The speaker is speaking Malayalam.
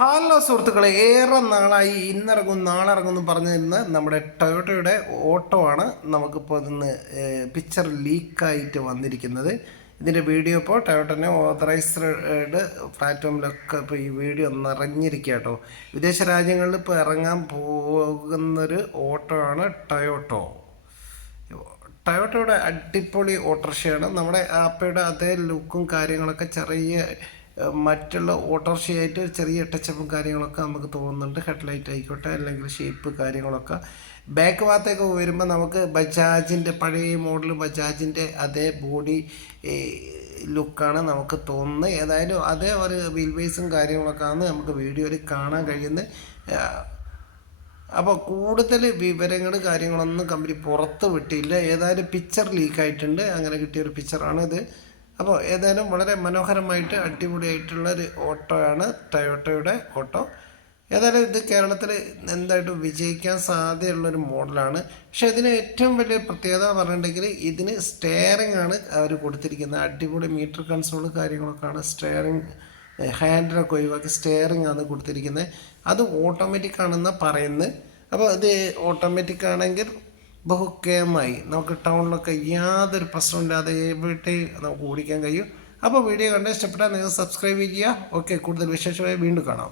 ഹലോ സുഹൃത്തുക്കളെ ഏറെ നാളായി ഇന്നിറങ്ങും നാളെ ഇറങ്ങും എന്ന് പറഞ്ഞിരുന്ന നമ്മുടെ ടൊയോട്ടയുടെ ഓട്ടോ ആണ് നമുക്കിപ്പോൾ ഇന്ന് പിക്ചർ ലീക്കായിട്ട് വന്നിരിക്കുന്നത്. ഇതിന്റെ വീഡിയോ ഇപ്പോൾ ടൊയോട്ടനെ ഓതറൈസ്ഡ് പ്ലാറ്റ്ഫോമിലൊക്കെ ഇപ്പോൾ ഈ വീഡിയോ നിറഞ്ഞിരിക്കുക കേട്ടോ. വിദേശ രാജ്യങ്ങളിൽ ഇപ്പോൾ ഇറങ്ങാൻ പോകുന്നൊരു ഓട്ടോ ആണ് ടൊയോട്ടോ. ടൊയോട്ടയുടെ അടിപൊളി ഓട്ടർഷയാണ് നമ്മുടെ ആപ്പയുടെ അതേ ലുക്കും കാര്യങ്ങളൊക്കെ ചെറിയ മറ്റുള്ള ഓട്ടോറിക്ഷയായിട്ട് ചെറിയ ടച്ചപ്പും കാര്യങ്ങളൊക്കെ നമുക്ക് തോന്നുന്നുണ്ട്. ഹെഡ്ലൈറ്റ് ആയിക്കോട്ടെ അല്ലെങ്കിൽ ഷേപ്പ് കാര്യങ്ങളൊക്കെ. ബാക്ക് ഭാഗത്തേക്ക് വരുമ്പോൾ നമുക്ക് ബജാജിന്റെ പഴയ മോഡൽ ബജാജിന്റെ അതേ ബോഡി ലുക്കാണ് നമുക്ക് തോന്നുന്നത്. ഏതായാലും അതേ ഒരു വീൽ ബേസും കാര്യങ്ങളൊക്കെ ആണ് നമുക്ക് വീഡിയോയിൽ കാണാൻ കഴിയുന്നത്. അപ്പോൾ കൂടുതൽ വിവരങ്ങൾ കാര്യങ്ങളൊന്നും കമ്പനി പുറത്ത് വിട്ടില്ല. ഏതായാലും പിക്ചർ ലീക്കായിട്ടുണ്ട് അങ്ങനെ കിട്ടിയൊരു പിക്ചറാണ് ഇത് അപ്പോൾ ഏതായാലും വളരെ മനോഹരമായിട്ട് അടിപൊളിയായിട്ടുള്ള ഒരു ഓട്ടോയാണ് ടൊയോട്ടയുടെ ഓട്ടോ. ഏതായാലും ഇത് കേരളത്തിൽ എന്തായിട്ടും വിജയിക്കാൻ സാധ്യതയുള്ളൊരു മോഡലാണ്. പക്ഷെ ഇതിന് ഏറ്റവും വലിയ പ്രത്യേകത പറഞ്ഞിട്ടുണ്ടെങ്കിൽ ഇതിന് സ്റ്റെയറിംഗ് ആണ് അവർ കൊടുത്തിരിക്കുന്നത്. അടിപൊളി മീറ്റർ കൺസോൾ കാര്യങ്ങളൊക്കെയാണ് സ്റ്റെയറിംഗ് ഹാൻഡിലൊക്കെ ഒഴിവാക്കി സ്റ്റെയറിംഗ് ആണ് കൊടുത്തിരിക്കുന്നത്. അത് ഓട്ടോമാറ്റിക് ആണെന്ന് പറയുന്നത്. അപ്പോൾ ഇത് ഓട്ടോമാറ്റിക് ആണെങ്കിൽ ബഹുക്കേമായി നമുക്ക് ടൗണിലൊക്കെ യാതൊരു പ്രശ്നമില്ലാതെ എവിടെ നമുക്ക് ഓടിക്കാൻ കഴിയും. അപ്പോൾ വീഡിയോ കണ്ട് ഇഷ്ടപ്പെട്ടാൽ നിങ്ങൾ സബ്സ്ക്രൈബ് ചെയ്യുക. ഓക്കെ കൂടുതൽ വിശേഷമായി വീണ്ടും കാണാം.